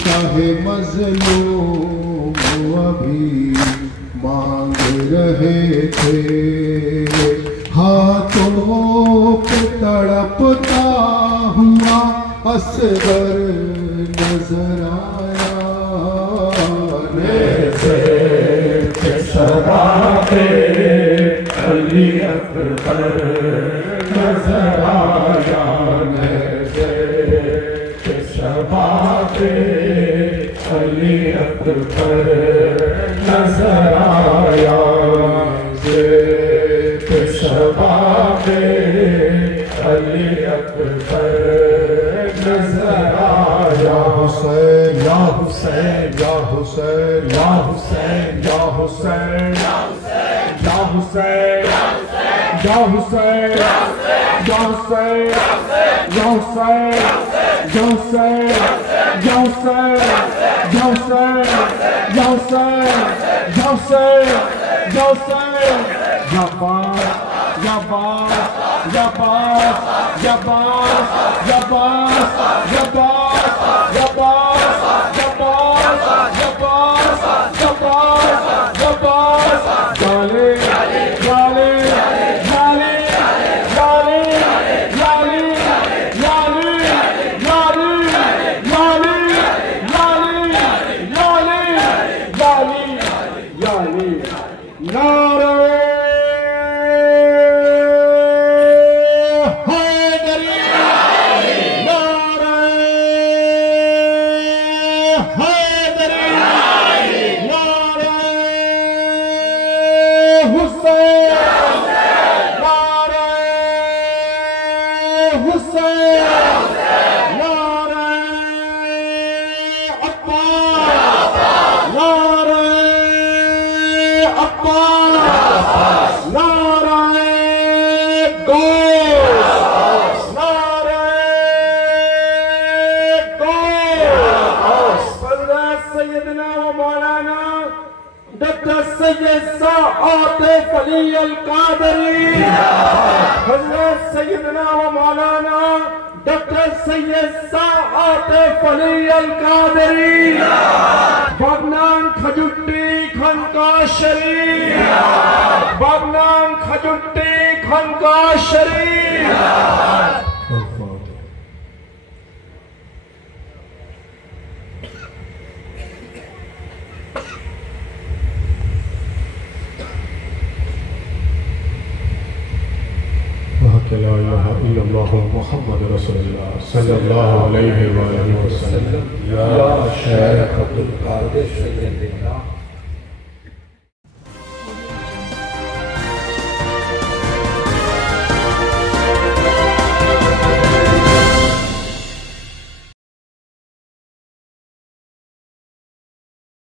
शाह मजलूम अभी मांग रहे थे, हाथों पे तड़पता हुआ असगर नजर आया। शराबे अली अकबर नजर आया, शबाबे अली अकबर नजर आया, शबाबे अली अकबर नजर आया। हुसैन या हुसैन या हुसैन या हुसैन या हुसैन या हुसैन या हुसैन या हुसैन या हुसैन या हुसैन या हुसैन या हुसैन या हुसैन या हुसैन या हुसैन या बास या बास या बास या बास या बास या बास या बास या बास या बास या बास या बास जाले जाले जाले जाले जाले जाले जाले जाले जाले जाले जाले नारे आतिफ अली अल कादरी, हज़रत सैयदना व मौलाना डॉक्टर सैयद आतिफ अली अल कादरी, बागनान खजुट्टी खानकाह शरीफ, बागनान खजुट्टी खानकाह शरीफ। ला इलाहा इल्लल्लाह मुहम्मद रसूलुल्लाह सल्लल्लाहु अलैहि वसल्लम। या शेख अब्दुल कादिर सैयदना